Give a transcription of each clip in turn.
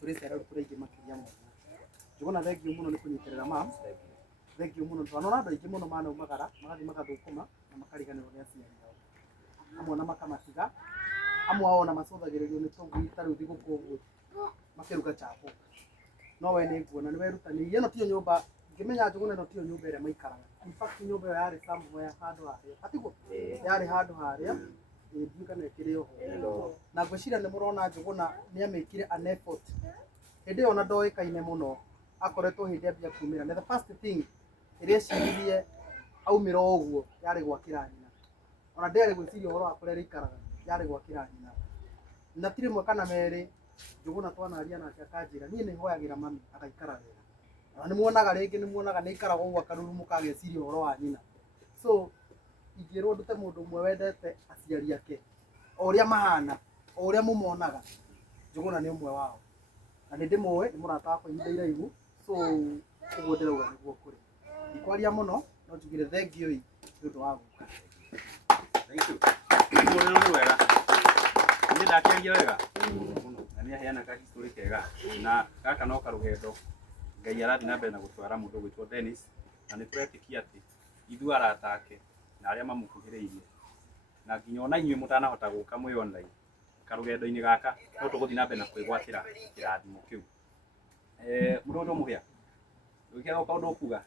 turecera turaige makiria mo njuguna thengio muno ni kunyitirira mam thengio muno twanona andu aingi muno mana umagara magathi magathukuma na makariganirwo ni aciari ao amwe na makamatiga amwe ao na macothagiririo ni togui ta riu thiguku uguo makiruga chapo no we ni nguona ni werutanirie ino tiyo nyumba ngimenya njuguna ino tiyo nyumba iria maikaraga in fact nyumba yari somewhere handu haria atiguo yari handu haria ndiuka nekire ho na ngwiciria ni murona njuguna ni amikire an effort hindi ona ndoikaine muno akoretwo hindi ambia kumira na the first thing iria ciririe aumira uguo yari gwakira nyina ona ndere gwiciria uhoro wa kuria ikaraga yari gwakira nyina na tiri mwe kana meri njuguna twanaria nake akanjira nie ni hoyagira mami agaikara wega na ni muonaga ringi ni muonaga ni ikaraga uguo akarurumuka ageciria uhoro wa nyina so ingirwo ndute mundu umwe wendete aciari ake oria mahana oria mumonaga njuguna ni umwe wao na ndi muwe ni murata wakwa ihinda iraihu so uguo ndirauga niguo kuri ikwaria muno no njugire thengio i ndu wa guka thank you muno ni wega ni ndakiagia wega na ni aheana ka history kega na gaka no karugendo ngai arathi na mbere na gutwara mundu gwitwo Dennis na ni twetikia ati ithu arata ake na aria mamukuhiriirie na nginya ona inyuĩ mutanahota guka mwĩ online karugendo-inĩ gaka no tuguthi na mbere na kwĩgwatĩra kĩrathimo kĩu mũndũ ũndũ mũhĩa ũkĩra ũkaũndũ ũkuga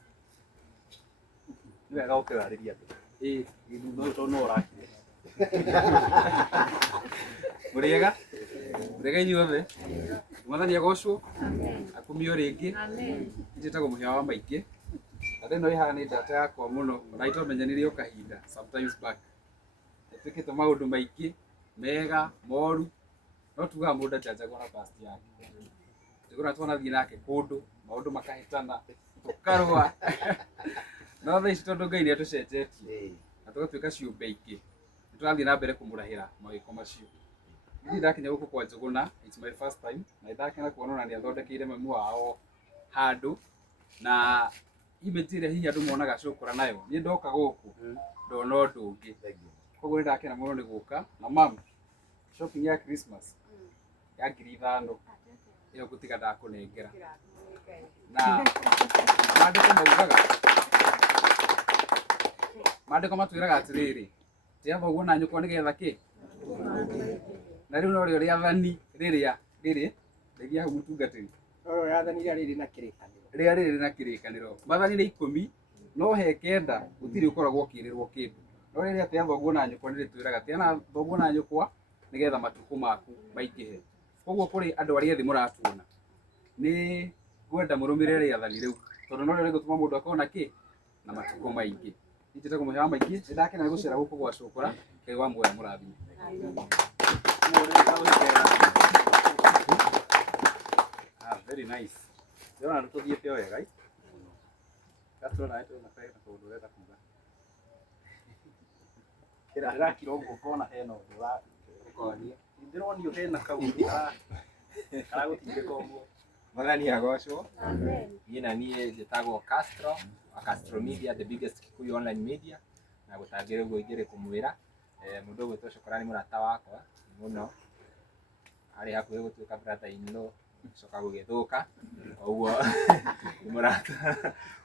nĩ wega ũkĩwarĩria andũ gĩthutha ũyũ tondũ no ũrakire mũrĩega mũrĩega inyuothe mwathani agocwo akumio rĩngĩ njĩtagwo mũhĩa wa maingĩ na ĩno ĩhaha nĩ ndata yakwa mũno ona itomenyanire o kahinda sometimes back twĩkĩte maũndũ maingĩ mega moru no tugaga mũndũ ajanjagwo na past yake njuguna twanathiĩ nake kũndũ maũndũ makahĩtana tũkarũa no thaa ici tondũ Ngai nĩ atũcenjetie na tũgatuĩka ciũmbe ingĩ nĩ tũrathiĩ na mbere kũmũrahĩra mawĩko macio niĩ ndakinya gũkũ kwa Njuguna it's my first time na ndakena kuona ona nĩ athondekeire mami wao handũ na image ĩrĩa hihi andũ monaga cũkũra nayo niĩ ndoka gũkũ ndona ũndũ ũngĩ koguo nĩ ndakena mũno nĩ gũka na mam shopping ya Christmas ya 5,000 ĩyo gũtiga ndakũnengera na maandĩko matwĩraga atĩrĩrĩ tia thoguo na nyũkwa nĩgetha kĩ na rĩu no rĩo rĩathani rĩrĩa rĩgia hau mũtungatĩri oro yathani rĩrĩ na kĩrĩkanĩro rĩrĩa rĩrĩ na kĩrĩkanĩro mathani nĩ 10 no he kenda gũtirĩ ũkoragwo ũkĩrĩrwo kĩndũ no rĩrĩa tia thoguo na nyũkwa nĩ rĩtwĩraga tia na thoguo na nyũkwa nĩgetha matukũ maku maingĩhe koguo kũrĩ andũ arĩa ethĩ mũratuona nĩ ngwenda mũrũmĩrĩre rĩathani rĩu tondũ no rĩo rĩgũtũma mũndũ akona kĩ na matukũ maingĩ njĩtagwo mũhĩa wa maingĩ nĩ ndakena gũcera gũkũ gwa cũkũra Ngai wa muoya mũrathime very nice ndĩrona nĩ tũthiĩte o wega gaturona nĩ tũrona kaũndũ ũrenda kuga ndĩrakira ũguo ngona hena ũndũ ũrakonia ndĩronio hena kaũndũ karagũtindĩka ũguo Mwathani agocwo niĩ na niĩ njĩtagwo Castro wa Castro Media, the biggest Kikuyu online media na gũtangĩra ũguo ingĩrĩ kũmwĩra mũndũ ũgwĩtwo Cũkũra nĩ mũrata wakwa mũno arĩ hakuhĩ gũtuĩka brother in law coka gũgĩthũka koguo nĩ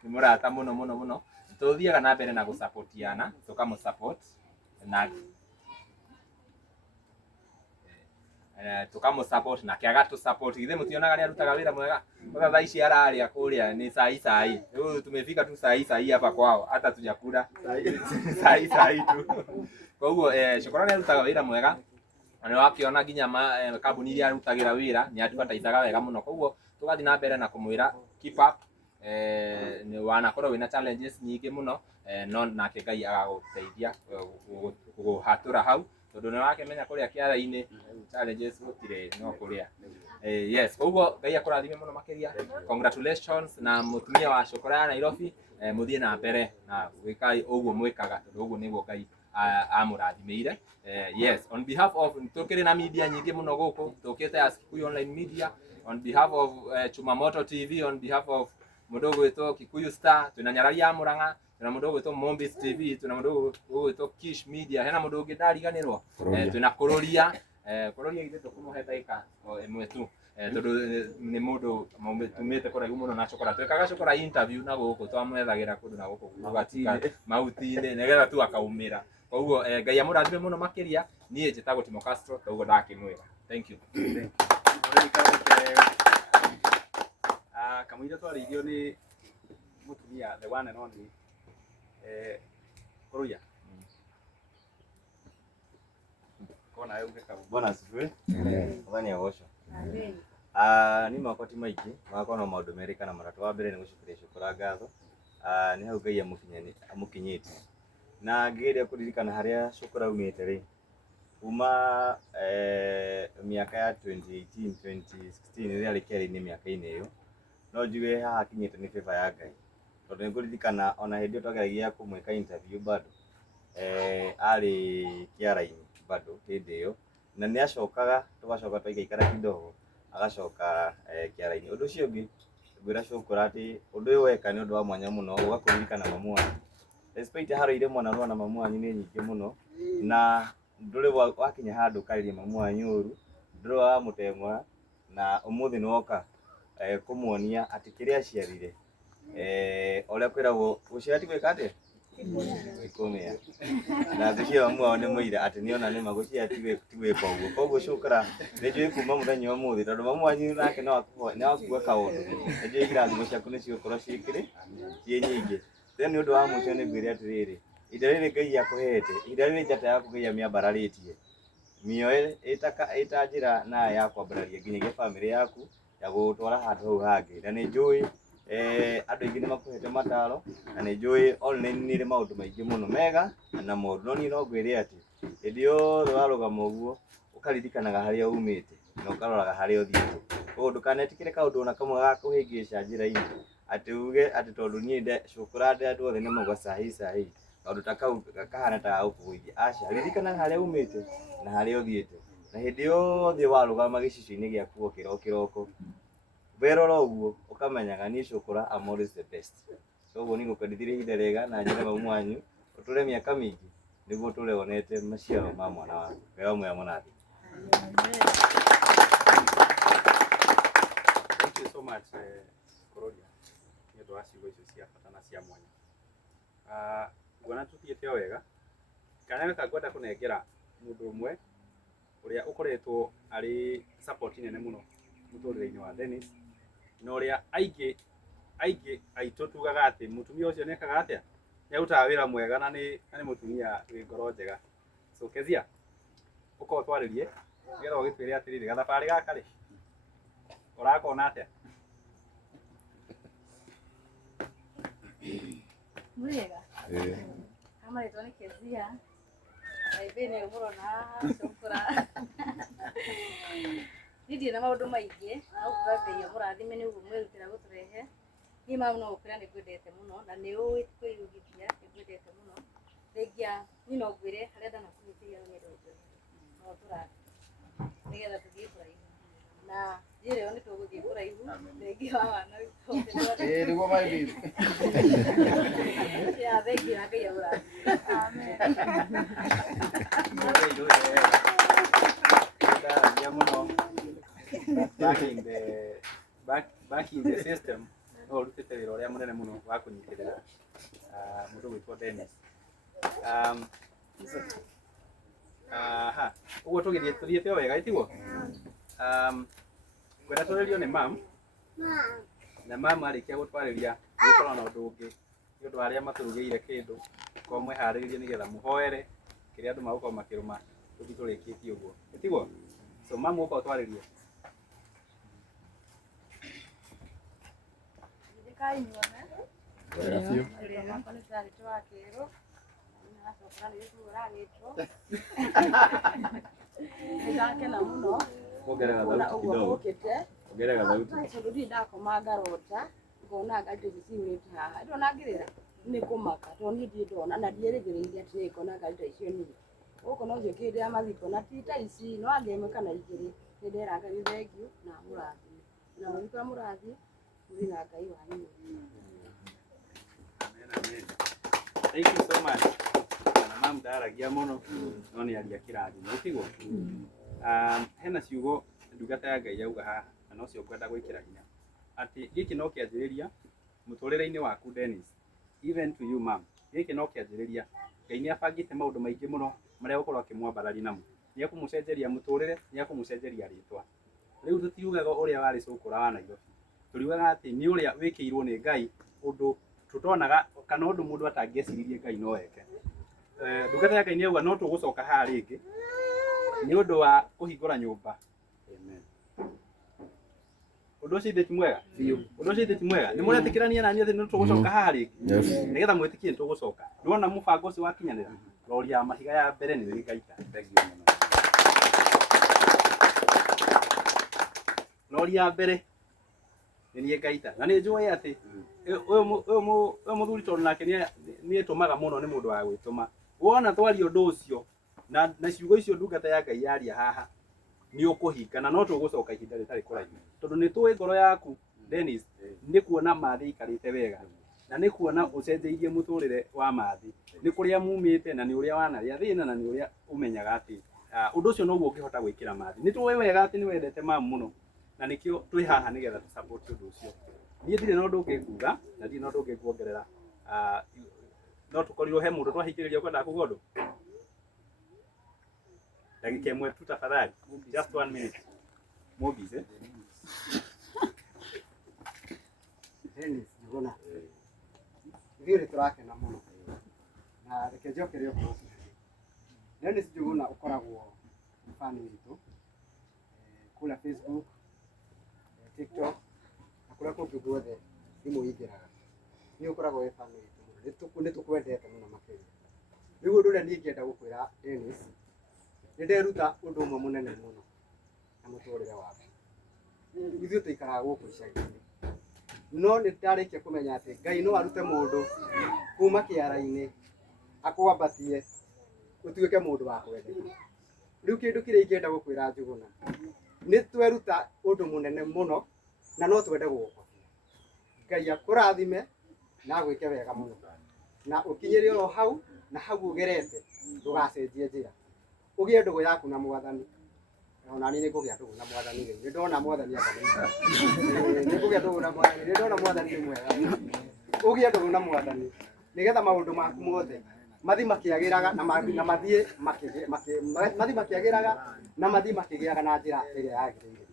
mũrata mũno mũno mũno tũthiaga na mbere na gũsupportiana tũkamũsupport na tukamũsupport nake agatũsupport ithe mũtionaga nĩ arutaga wĩra mwega mpaka thaa ici ararĩa kũrĩa ni sai rĩu tumefika tu sai hapa kwao hata tujakula sai tu koguo Cũkũra nĩ arutaga wĩra mwega na nĩ wakĩona nginya kambuni iria arutagĩra wĩra nĩ advertisaga wega mũno koguo tũgathiĩ na mbere na kũmwĩra keep up nĩ wanakorwo wĩna challenges nyingĩ mũno no nake Ngai agagũteithia kũhatũra hau tondũ nĩ wakĩmenya kũrĩa kĩara-inĩ challenges gũtirĩ no kũrĩa yes koguo Ngai akũrathime mũno makĩria congratulations na mũtumia wa Cũkũra ya Nairobi mũthiĩ na mbere na gwĩka ũguo mwĩkaga tondũ ũguo nĩguo Ngai amũrathimĩire yes on behalf of tũkĩrĩ na media nyingĩ mũno gũkũ tũkĩte as Kikuyu online media on behalf of Chumamoto TV on behalf of mũndũ ũgwĩtwo Kikuyu Star twĩna Nyarari ya Mũrang'a twĩna mũndũ ũgwĩtwo Mombis TV twĩna mũndũ ũgwĩtwo Kish Media hena mũndũ ũngĩ ndariganĩrwo twĩna Kũrũria ithe tũkũmũhe ndagĩka ĩmwe tu tondu ni mundu tumite kuraihu muno na cukora twekaga cukora interview na guku twamwethagira kundu na guku gugatika mauti-ini nigetha tu akaumira. Koguo Ngai amurathime muno makiria nie njitagwo Timo Castro koguo ndakimwira. Thank you. Kamwira twarĩirio nĩ mũtumia the one and only Kuruya. Kona wewe ungeka Bwana asifiwe. Bwana yagocwo. Amen. Ni makoti maingĩ magakorwo na maũndũ merĩ kana matatũ. Wa mbere nĩ gũcokeria cukura ngatho nĩ hau Ngai amukinyĩte na ngĩgeria kũririkana harĩa cukura umĩte rĩ, kuma mĩaka ya 2018 2016 rĩrĩa rĩkĩarĩ-inĩ mĩaka-inĩ ĩyo, no njuge haha kinyĩte nĩ favor ya Ngai, tondũ nĩ ngũririkana ona hĩndĩ ĩyo twageragia kũmwĩka interview bado arĩ kĩara-inĩ bado hĩndĩ ĩyo, na nĩ acokaga tũgacoka twaikaikara kidogo agacoka kĩara-inĩ. Ũndũ ũcio ũngĩ ngwĩra cukura atĩ ũndũ ũyũ weka nĩ ũndũ wa mwanya mũno, ũgakũririkana mamu wanyu. Despite harũire mwana na mamu wanyu nĩ nyingĩ mũno, na ndũrĩ wakinya handũ ũkarĩria mamu wanyu ũru, ndũrĩ wamũteng'ũra, na ũmũthĩ nĩ woka kũmuonia atĩ kĩrĩa aciarire ũrĩa kwĩragwo gũciara ti gwĩka atĩa? Gũkũmĩa. Na ngwĩciria mamu wao nĩ mũira atĩ nĩona nĩma gũciara ti gwĩka ũguo. Koguo cukura nĩ njũĩ kuma mũthenya ũmũthĩ, tondũ mamu wanyu nake no akuga kaũndũ, nĩ njũĩ irathimo ciaku nĩ cigũkorwo ciĩ nyingĩ. Then nĩ ũndũ wa mũico nĩ ngwĩre atĩrĩrĩ, ihinda rĩrĩ Ngai akũhete, ihinda rĩrĩ njata yaku Ngai amĩambararĩtie, mĩoe ĩta njĩra nayo ya kwambararia nginyagia bamĩrĩ yaku ya gũgũtwara handũ hau hangĩ. Na nĩ njũĩ andũ aingĩ nĩ makũhete mataro, na nĩ njũĩ online nĩ ĩrĩ maũndũ maingĩ mũno mega na moru, no niĩ no ngwĩre atĩ hĩndĩ yothe warũgama ũguo ũkaririkanaga harĩa umĩte na ũkaroraga harĩa ũthiĩte. Koguo ndũkanetikĩre kaũndũ ona kamwe gakũhĩngĩca njĩra-inĩ atĩ uge atĩ tondũ niĩ cukura andũ othe nĩ mauga sahi kaũndũ ta kau kahana ta gagũkũgũithia. Aca, ririkana harĩa umĩte na harĩa ũthiĩte, na hĩndĩ yothe warũgama gĩcicio-inĩ gĩaku kĩroko werora ũguo ũkamenyaga niĩ cukura I'm always the best. Koguo niĩ ngũkwendithĩria ihinda rĩega na njĩre mamu wanyu ũtũre mĩaka mĩingĩ nĩguo ũtũre wonete maciaro ma mwana waku. Ngai wa mũnathi. Thank you so much Kuruya. Nĩ ũndũ wa ciugo icio cia bata na cia mwanya. Nguona tũthiĩte o wega, kanya gaka ngwenda kũnengera mũndũ ũmwe ũrĩa ũkoretwo arĩ support nene mũno mũtũrĩre-inĩ wa Dennis, na ũrĩa aingĩ aitũ tugaga atĩ mũtumia ũcio nĩekaga atĩa, nĩarutaga wĩra mwega na nĩ mũtumia wĩ ngoro njega. So Kezia, ũkorwo twarĩrie nĩgetha ũgĩtwĩre atĩrĩrĩ, gathabarĩ gaka rĩ ũrakona atĩa? Mwega. Kama nitwa ni Kezia. Aibene ũmũrona cukura. Nĩndirĩ na maũndũ maingĩ, no kuga Ngai amũrathime nĩ ũguo mwĩrutĩra gũtũrehe. Niĩ mamu no gũkwĩra nĩ ngwendete mũno na nĩ ũĩ kwĩyugithia, nĩ ngwendete mũno. Thengia niĩ no ngwĩre harĩa ndanakuhĩtĩria no nyende gũtũrehe. No tũrathiĩ nĩgetha tũthiĩ kũraihu. Na njĩra ĩyo nĩ tũgũthiĩ kũraihu, thengia wa wana witũ. Nĩguo maithĩ. Ya thengia na Ngai amũrathime. Amen. Back in the system no rutĩte wĩra ũrĩa mũnene mũno wa kũnyitĩrĩra mũndũ gwĩtwo Dennis. Ũguo tũthiĩte o wega tiguo. Ngwenda tũrĩrio nĩ mam, na mam arĩkia gũtwarĩria gũkorwo na ũndũ ũngĩ nĩ ũndũ wa arĩa matũrugĩire kĩndũ, korwo mwĩharĩrĩrie nĩgetha mũhoere kĩrĩa andũ magũkorwo makĩrũma tũthiĩ tũrĩkĩtie ũguo tiguo. So mam ũkorwo twarĩrie. Kai nyuone. Ndio makwa nĩ twarĩtwo wa kĩrũ. Nĩacokora nĩ tũragĩtwo. Nĩndakena mũno. Ongerera thauti kidogo. Ongerera thauti. Tondũ ndirĩ ndakoma ngarota, ngona ngari ici ciumĩte haha. Ndona ngĩrĩra nĩ kũmaka, tondũ niĩ ndirĩ ndona na ndierĩgĩrĩire atĩ nĩngona ngari ta icio nini. Gũkũ no ciũkĩte ya mathiko na ti ta ici, no angĩmwe kana igĩrĩ. Nĩndera Ngai thengiũ na mũrathime. Na mũrutwo mũrathi, mũrĩ na Ngai wanyu. Amen. Thank you so much. Na mam ndaragia mũno no nĩ aria kĩrathimo tiguo. Hena ciugo ndungata ya Ngai yauga haha na kana ũcio ngwenda gwĩkĩra hinya atĩ gĩkĩ no kĩanjĩrĩria mũtũrĩre-inĩ waku Dennis, even to you mom, gĩkĩ no kĩanjĩrĩria. Ngai nĩ abangĩte maũndũ maingĩ mũno marĩa gũkorwo akĩmwambararia namo. Nĩ ekũmũcenjeria mũtũrĩre, nĩ ekũmũcenjeria rĩtwa. Rĩu tũtiugaga ũrĩa warĩ cũkũra wa Nairobi, tũriugaga atĩ nĩ ũrĩa wĩkĩirwo nĩ Ngai ũndũ tũtonaga kana ũndũ mũndũ atangĩeciririe Ngai no eke. Ndungata ya Ngai nĩ auga no tũgũcoka haha rĩngĩ nĩ ũndũ wa kũhingũra nyũmba. Amen. Ũndũ ũcio ti mwega biũ, ũndũ ũcio ti mwega. Nĩ mũretĩkĩrania na niĩ atĩ nĩ tũgũcoka haha rĩngĩ nĩgetha mwĩtĩkie nĩ tũgũcoka. Ndĩrona mũbango ũcio wakinyanĩra, rori ya mahiga ya mbere nĩ Ngaita. Thengiũ mũno. Rori ya mbere nĩ Ngaita, na nĩ njũĩ atĩ ũyũ mũthuri tondũ nake nĩ etũmaga mũno, nĩ mũndũ wa gwĩtũma. Wona twaria ũndũ ũcio na ciugo icio ndungata ya Ngai yaria haha nĩ ũkũhinga na no tũgũcoka ihinda rĩtarĩ kũraihu, tondũ nĩ tũĩ ngoro yaku Dennis nĩ kuona mathĩ ikarĩte wega na nĩ kuona ũcenjeirie mũtũrĩre wa mathĩ, nĩ kũrĩa mumĩte na nĩ ũrĩa wanarĩa thĩna na nĩ ũrĩa ũmenyaga atĩ ũndũ ũcio noguo ũngĩhota gwĩkĩra mathĩ. Nĩ tũĩ wega atĩ nĩ wendete mamu mũno na nĩkĩo twĩ haha nĩgetha tũ support ũndũ ũcio. Niĩ ndirĩ na ũndũ ũngĩ nguga na ndirĩ na ũndũ ũngĩ kuongerera. No tũkorirwo he mũndũ twahingĩrĩria ũkwendaga kuuga ũndũ? Dakika ĩmwe tu tafadhali, just 1 minute. Movies Dennis Njuguna, ithuĩ nĩ tũrakena mũno na reke njokere ũhoro ũcio. Dennis Njuguna ũkoragwo fan witũ kũrĩa Facebook, TikTok na kũrĩa kũngĩ guothe thimũ ingĩraga. Nĩ ũkoragwo wĩ fan witũ mũno, nĩ tũkwendete mũno makĩria. Rĩu ũndũ ũrĩa niĩ ingĩenda gũkwĩra Dennis, nĩ nderuta ũndũ ũmwe mũnene mũno na mũtũrĩre waku. Ithuĩ tũikaraga gũkũ icagi-inĩ, no nĩ ndarĩkia kũmenya atĩ Ngai no arute mũndũ kuma kĩara-inĩ akwambatie ũtuĩke mũndũ wa kwendeka. Rĩu kĩndũ kĩrĩa ingĩenda gũkwĩra Njuguna, nĩ tweruta ũndũ mũnene mũno na no twende gũgũkobia. Ngai akũrathime na agwĩke wega mũno na ũkinyĩre o hau na hau ũgerete ndũgacenjie njĩra, ũgĩe ndũgũ yaku na Mwathani. Ona niĩ nĩ ngũgĩa ndũgũ na Mwathani, nĩ ndona Mwathani athamĩte, nĩ ngũgĩa ndũgũ na Mwathani, nĩ ndona Mwathani nĩ mwega. Ũgĩe ndũgũ na Mwathani nĩgetha maũndũ maku mothe mathi makĩagĩraga na mathiĩ makĩagĩraga na mathiĩ makĩgĩaga na njĩra ĩrĩa yagĩrĩire.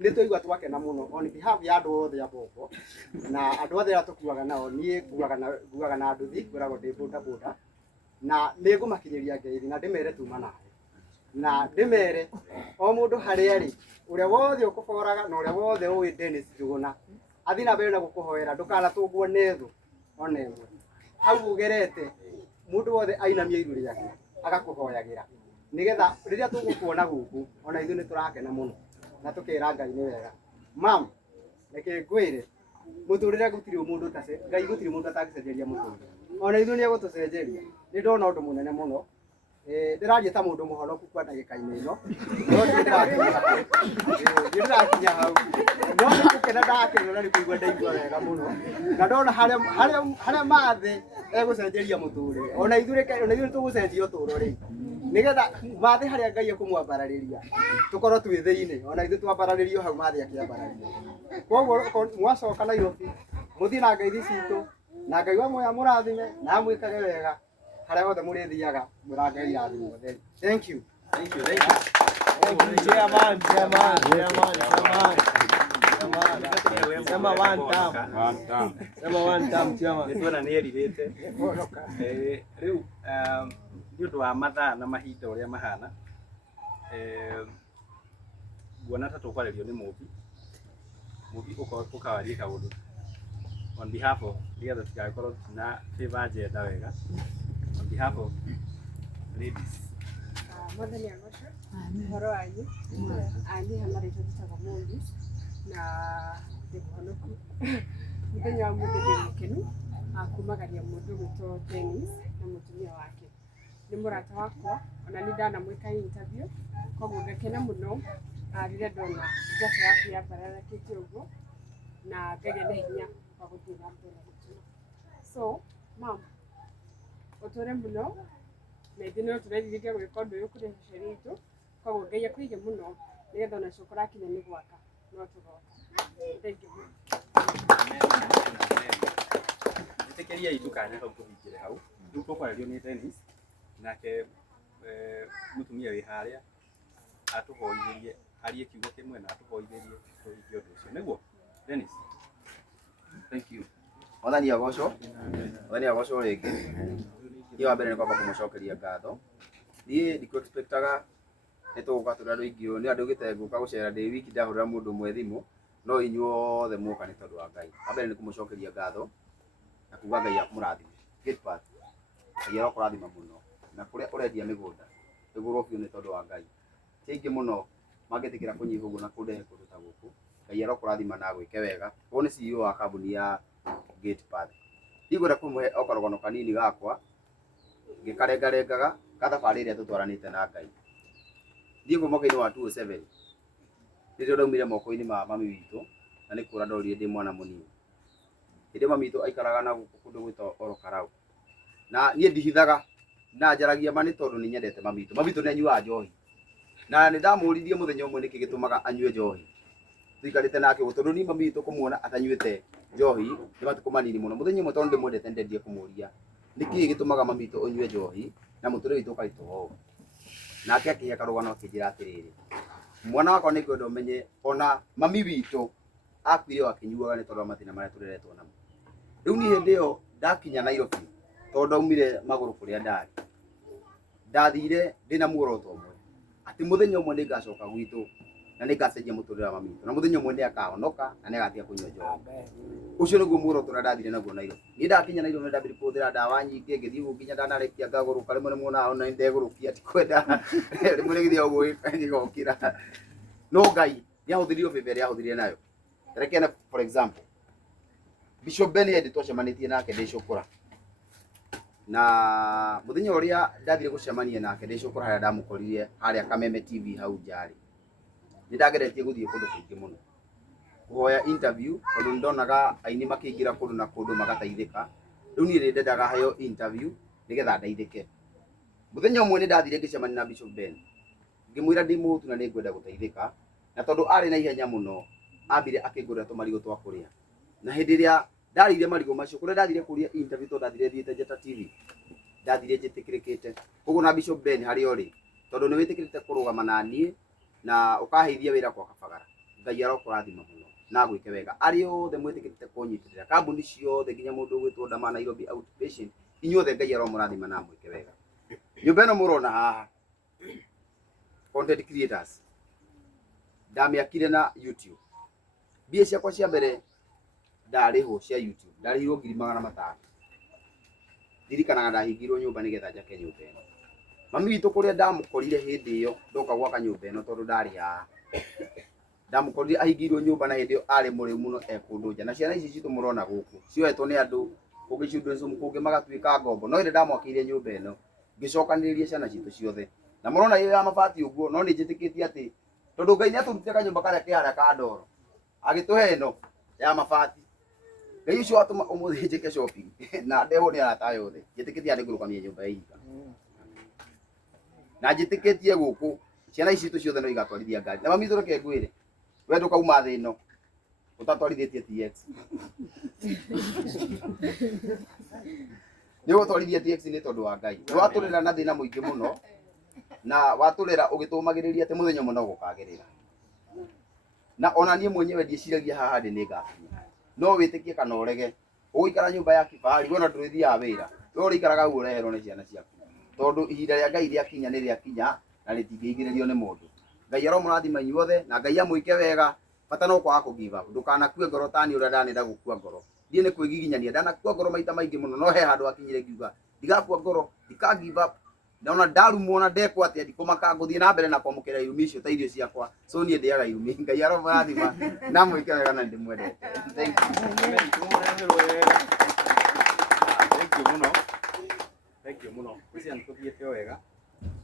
Nĩ tũigua twakena mũno on behalf ya andũ othe a Mbombo na andũ othe arĩa tũkuaga nao. Niĩ nguaga na nduthi, ngoragwo ndĩ boda boda, na nĩ ngũmakinyĩria ngeithi na ndĩmere tuma nawe na ndĩmere o mũndũ harĩa arĩ, ũrĩa wothe ũkũboraga na ũrĩa wothe ũĩ Dennis Njuguna athi na mbere na gũkũhoera, ndũkanatũngwo nĩ thũ ona ĩmwe. Hau ũgerete mũndũ wothe ainamie iru rĩake agakũhoyagĩra nĩgetha rĩrĩa tũgũkuona gũkũ ona ithuĩ nĩ tũrakena mũno na tũkera Ngai nĩ wega. Mam, reke ngwĩre mũtũrĩre gũtirĩ mũndũ Ngai gũtirĩ mũndũ atangĩcenjeria mũtũrĩre, ona ithuĩ nĩ egũtũcenjeria. Nĩ ndona ũndũ mũnene mũno, ndĩraria ta mũndũ mũhonoku kwa ndagĩka-inĩ ĩno, no ndĩrakinya hau, no nĩ gũkena ndakenera nĩ kũigua ndaigua wega mũno na ndona harĩa mathĩ egũcenjeria mũtũrĩre, ona ithuĩ nĩ tũgũcenjia ũtũũro rĩu nĩgetha mathĩ harĩa Ngai ekũmwambararĩria tũkorwo twĩ thĩinĩ, ona ithuĩ twambararĩrio hau mathĩ akĩambararĩria. Koguo mwacoka Nairobi mũthiĩ na ngeithi citũ na Ngai wa muoya mũrathime na amwĩkage wega harĩa hothe mũrĩthiaga, mũrangai irathimo. Thank you. Thank you. Chairman. Sema one time chairman. Nĩ tuona nĩ erirĩte. Rĩu nĩ ũndũ wa mathaa na mahinda ũrĩa mahana, nguona ta tũkwarĩrio nĩ mũmbi ũkawarie kaũndũ on behalf of, nĩgetha tũtigagĩkorwo na favor agenda wega, on behalf of ladies. Mwathani agocwo ũhoro wanyu. Niĩ hana rĩtwa njĩtagwo Mũmbi na ndĩ mũhonoku. Mũthenya wa mũthĩ ndĩ mũkenu kumagaria mũndũ gwĩtwo Dennis na mũtumia wake. Nĩ mũrata wakwa ona nĩ ndanamwĩka interview, koguo ngakena mũno rĩrĩa ndona njata yaku yambararĩkĩte ũguo na ngagĩa na hinya wa gũthiĩ na mbere gũtũra. So mam, ũtũre mũno na ithuĩ no tũrerirĩria gwĩka ũndũ ũyũ kũrĩ cũcũ witũ, koguo Ngai akũige mũno nĩgetha ona cũkũ rakinya nĩ gwaka no tũgoca. rekereria itukanya kau tuhingire hau riu tukwario ni Dennis nake mutumia wi haria atuhoithirie arie kiugo kimwe na atuhoithirie tuhingie undu ucio niguo Dennis. Thank you. Mwathani agocwo. Mwathani agocwo ringi. Niĩ wa mbere nĩ kwamba kũmũcokeria ngatho. Niĩ ndikũ expectaga nĩtũgũka tũrĩ andũ aingĩ ũũ, nĩ andũ gĩte ngũka gũcera ndĩ wiki ndahũrĩra mũndũ ũmwe thimũ, no inyuothe mũka nĩ tondũ wa Ngai. Wa mbere nĩ kũmũcokeria ngatho na kuuga Ngai akũrathime. Gitpat. Ngai arokũrathima mũno na kũrĩa ũrendia mĩgũnda ĩgũrwo biũ nĩ tondũ wa Ngai. Ti aingĩ mũno mangĩtĩkĩra kũnyiha ũguo na kũndehe kũndũ ta gũkũ. Ngai arokũrathima na gwĩke wega. Ũyũ nĩ CEO wa kambuni ya Gitpat. Ndigwenda kũmũhe okarogono kanini gakwa ngĩkarengarengaga kathabarĩ ĩrĩa tũtwaranĩte na Ngai. Ndiĩ mwaka-inĩ wa 2007 rĩrĩa ndaumire moko-inĩ ma mami witũ na nĩ kũra ndorire ndĩ mwana mũnini. Hĩndĩ mami witũ aikaraga na gũkũ kũndũ gwĩtwo Orokarau, na niĩ ndihithaga na njaragia ma nĩ tondũ nĩ nyendete mami witũ. Mami witũ nĩ anyuaga njohi na nĩ ndamũririe mũthenya ũmwe nĩkĩ gĩtũmaga anyue njohi. Tũikarĩte nake ũguo tondũ niĩ mami witũ kũmuona atanyuĩte njohi nĩ matukũ manini mũno. Mũthenya ũmwe tondũ ndĩmwendete nĩndendire kũmũria nĩkĩ gĩtũmaga mami witũ ũnyue njohi na mũtũrĩre witũ ũkaritũha ũũ. Nake akĩhe karũgano akĩnjĩra atĩrĩrĩ, mwana wakwa nĩ ngwenda ũmenye ona mami witũ akuire akĩnyuaga nĩ tondũ wa mathĩna marĩa tũreretwo namo. Rĩu niĩ hĩndĩ ĩyo ndakinya Nairobi tondũ ndaumire magũrũ kũrĩa ndarĩ, ndathire ndĩna muoroto ũmwe atĩ mũthenya ũmwe nĩ ngacoka gwitũ na nĩ ngacenjia mũtũrĩre wa mami witũ na mũthenya ũmwe nĩ akahonoka na nĩ agatiga kũnyua njohi. Ũcio nĩguo muoroto ũrĩa ndathire naguo Nairobi. Niĩ ndakinya Nairobi ndambire kũhũthĩra ndawa nyingĩ, ngĩthiĩ ũguo nginya ndanarekia ngagũrũka, rĩmwe nĩmuonaga ona nĩ ndegũrũkia tikwenda, rĩmwe nĩgĩthiaga ũguo gĩgokĩra. No Ngai nĩahũthĩrire ũbĩbĩ ĩrĩa ahũthĩrire nayo. Rekene for example, Bishop Ben hĩndĩ twacemanĩtie nake ndĩ Cũkũra, na mũthenya ũrĩa ndathire gũcemania nake ndĩ Cũkũra harĩa ndamũkorire harĩa Kameme TV hau njarĩ, nĩ ndageretie gũthiĩ kũndũ kũingĩ mũno kuhoya interview tondũ ndonaga aini makĩingĩra kũndũ na kũndũ magateithĩka. Rĩu niĩ nĩ ndendaga heo interview nĩgetha ndeithĩke. Mũthenya ũmwe nĩ ndathire ngĩcemania na Bishop Ben, ngĩmwĩra ndĩ mũhũtu na nĩ ngwenda gũteithĩka, na tondũ arĩ na ihenya mũno ambire akĩngũrĩra tũmarigũ twa kũrĩa. Na hĩndĩ ĩrĩa ndarĩire marigũ macio kũrĩa ndathire kũrĩa interview tondũ ndathire thiĩte Njata TV, ndathire njĩtĩkĩrĩkĩte. Ũguo na Bishop Ben harĩ ũrĩ tondũ nĩ wĩtĩkĩrĩte kũrũgama na niĩ na ũkaheithia wĩra kwa Kabagara. Ngai arokũrathima mũno na gwĩke wega. Arĩ othe mwĩtĩkĩrĩte kũnyitĩrĩra kambuni ciothe nginya mũndũ ũgwĩtwo Dama Nairobi Outpatient, inyuothe Ngai aromũrathima na mwĩke wega. Nyũmba ĩno mũrona haha content creators ndamĩakire na YouTube. Mbia ciakwa cia mbere ndarĩhwo cia YouTube ndarĩhirwo 500,000. Ndirikanaga ndahingirwo nyũmba nĩgetha njake nyũmba ĩno. Mami witũ kũrĩa ndamũkorire hĩndĩ ĩyo ndoka gwaka nyũmba ĩno tondũ ndarĩ haha, ndamũkorire ahingirwo nyũmba na hĩndĩ ĩyo arĩ mũrĩu mũno ekũndũ nja, na ciana ici citũ mũrona gũkũ cioetwo nĩ andũ kũngĩ children's kũngĩ magatuĩka ngombo. No hĩndĩ ndamwakĩire nyũmba ĩno ngĩcokanĩrĩria ciana citũ ciothe, na mũrona ĩyo ya mabati ũguo, no nĩ njĩtĩkĩtie atĩ tondũ Ngai nĩatũrutire kanyũmba karĩa kĩ harĩa ka ndoro agĩtũhe ĩno ya mabati. Ngai ũcio watũma ũmũthĩ njĩke shopping na ndehwo nĩ arata aya othe, njĩtĩkĩtie atĩ ngũrũgamia nyũmba ĩika na njĩtĩkĩtie gũkũ ciana ici citũ ciothe no igatwarithia ngari. Na mami tũreke ngwĩre, we ndũkauma thĩ ĩno ũtatwarithĩtie TX. Nĩ ũgũtwarithia TX nĩ tondũ wa Ngai. Nĩ watũrĩra na thĩna mũingĩ mũno na watũrĩra ũgĩtũmagĩrĩria atĩ mũthenya ũmwe no gũkagĩrĩra. Na ona niĩ mwenyewe ndieciragia haha ndĩ nĩ ngakinya, no wĩtĩkie kana ũrege ũgũikara nyũmba ya kibari, wona ndũrĩthiaga wĩra, we ũrĩikaraga hau ũreherwo nĩ ciana ciaku tondũ ihinda rĩa Ngai rĩakinya nĩ rĩakinya na rĩtingĩigĩrĩrio nĩ mũndũ. Ngai aromũrathima inyuothe na Ngai amwĩke wega. Bata no kwaga kũ give up, ndũkanakue ngoro tani ũrĩa ndanenda gũkua ngoro. Ndiĩ nĩ kwĩgiginyania, ndanakua ngoro maita maingĩ mũno, no he handũ akinyire ngiuga ndigakua ngoro, ndika give up. Na ona ndarumwo na ndekwo atĩ ndikũmaka ngũthiĩ na mbere na kwamũkĩra irumi icio ta irio ciakwa, so niĩ ndĩaga irumi. Ngai aromũrathima na mwĩke wega na ndĩmwendete. Thank you mũno. Thank you mũno. Kucia nĩtũthiĩte wega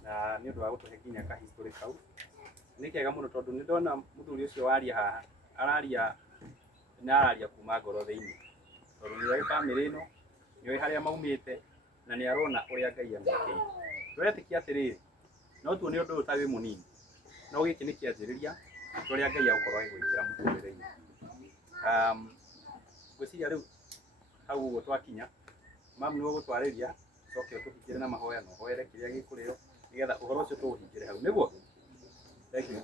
na nĩ ũndũ wa gũtũhe nginya ka history kau. Nĩ kega mũno tondũ nĩ ndona mũthuri ũcio waria haha araria na araria kuma ngoro thĩinĩ, tondũ nĩ arĩ bamĩrĩ ĩno, nĩoĩ harĩa maumĩte na nĩ arona ũrĩa Ngai amwĩkĩire. Tũretĩkia atĩrĩrĩ, no tuone ũndũ ũyũ ta wĩ mũnini, no gĩkĩ nĩ kĩanjĩrĩria kũrĩa Ngai agũkorwo agĩgwĩkĩra mũtũrĩre-inĩ. Ngwĩciria rĩu hau ũguo twakinya mamu nĩ ũgũtwarĩria coke ũtũhingĩre na mahoya na ũhoere kĩrĩa gĩkũrĩo nĩgetha ũhoro ũcio tũũhingĩre hau nĩguo. Thank you.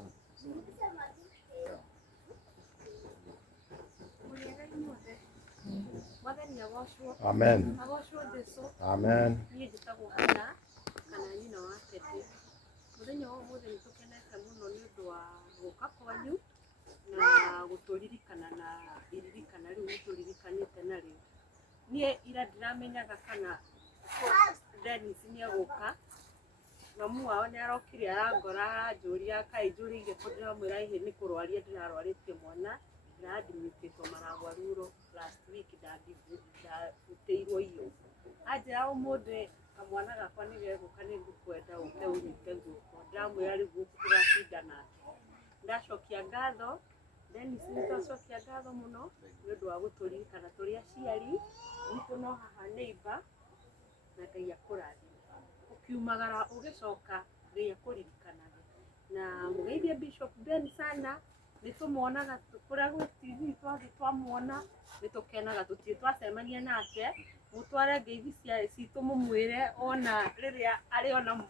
Mwathani agocwo. Amen. Agocwo Jesũ. Amen. Niĩ njĩtagwo Hana kana nyina wa Teddy. Mũthenya wa ũmũthĩ nĩ tũkenete mũno nĩ ũndũ wa gũka kwanyu na gũtũririkana na iririkana rĩu mũtũririkanĩte narĩo. Niĩ ira ndiramenyaga kana Dennis nĩ egũka. Mamu wao nĩ arokire arangora aranjũria kaĩ njũrĩire kũ, ndĩramwĩra ĩ nĩ kũrwaria ndĩrarwarĩtie mwana ndĩradimĩtĩtwo maragwaruro last week ndabutĩirwo iyo. Anjĩra ũmũthĩ kamwana gakwa nĩ gegũka nĩ ngũkwenda ũke ũnyite guoko. Ndĩramwĩra rĩu gũkũ tũgacinda nake. Ndacokia ngatho, Dennis nĩ twacokia ngatho mũno nĩ ũndũ wa gũtũririkana tũrĩ aciari, nitũ no haha neighbor na Ngai akũrathime. Ũkiumagara ũgĩcoka Ngai akũririkanage. Na mũgeithie Bishop Ben sana, nĩ tũmuonaga kũrĩa gwĩ TV twamuona nĩ tũkenaga tũtirĩ twacemania nake. Mũtware ngeithi citũ mũmwĩre ona rĩrĩa arĩ ona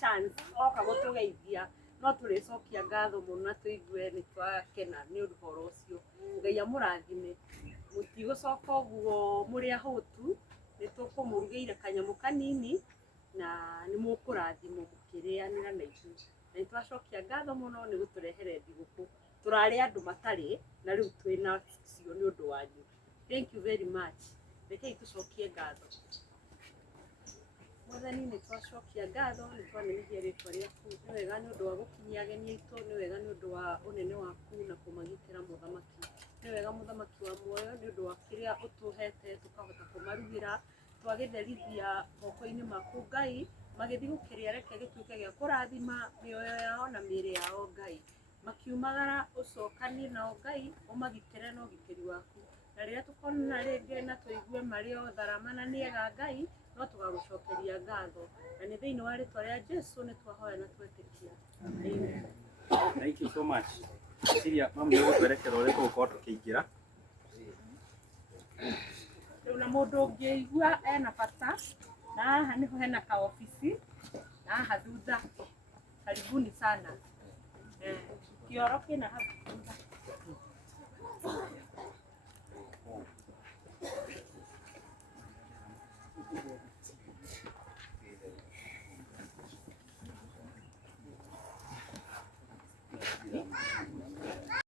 chance oka gũtũgeithia no tũrĩcokia ngatho mũno na tũigue nĩ twakena nĩ ũhoro ũcio. Ngai amũrathime. Mũtigũcoka ũguo mũrĩ ahũtu, nĩ tũkũmũrugĩire kanyamũ kanini na nĩ mũkũrathimwo mũkĩrĩanĩra na ithuĩ. Na nĩ twacokia ngatho mũno nĩ gũtũrehere thigũkũ. Tũrarĩ andũ matarĩ na rĩu twĩna cio nĩ ũndũ wanyu. Thank you very much. Rekei tũcokie ngatho. Mwathani nĩ twacokia ngatho nĩ twanenehia rĩtwa rĩaku. Nĩ wega nĩ ũndũ wa gũkinyia ageni aitũ, nĩ wega nĩ ũndũ wa ũnene waku na kũmagitĩra mũthamaki. Nĩ wega mũthamaki wa muoyo nĩ ũndũ wa kĩrĩa ũtũhete tũkahota kũmarugĩra, twagĩtherithia moko-inĩ maku Ngai, magĩthiĩ gũkĩrĩa reke gĩtuĩke gĩa kũrathima mĩoyo yao na mĩĩrĩ yao Ngai. Makiumagara ũcokanie nao Ngai, ũmagitĩre na ũgitĩri waku. Na rĩrĩa tũkonana rĩngĩ na tũigue marĩ o tharama na nĩega Ngai, no tũgagũcokeria ngatho. Na nĩ thĩinĩ wa rĩtwa rĩa Jesũ nĩ twahoya na twetĩkia. Amen. Thank you so much. Siria mamu nĩ ũgũtwerekera ũrĩa tũgũkorwo tũkĩingĩra. Rĩu na mũndũ ũngĩigua ena bata na haha nĩho hena ka obici na haha thutha karibuni sana. Kĩoro kĩna hau thutha.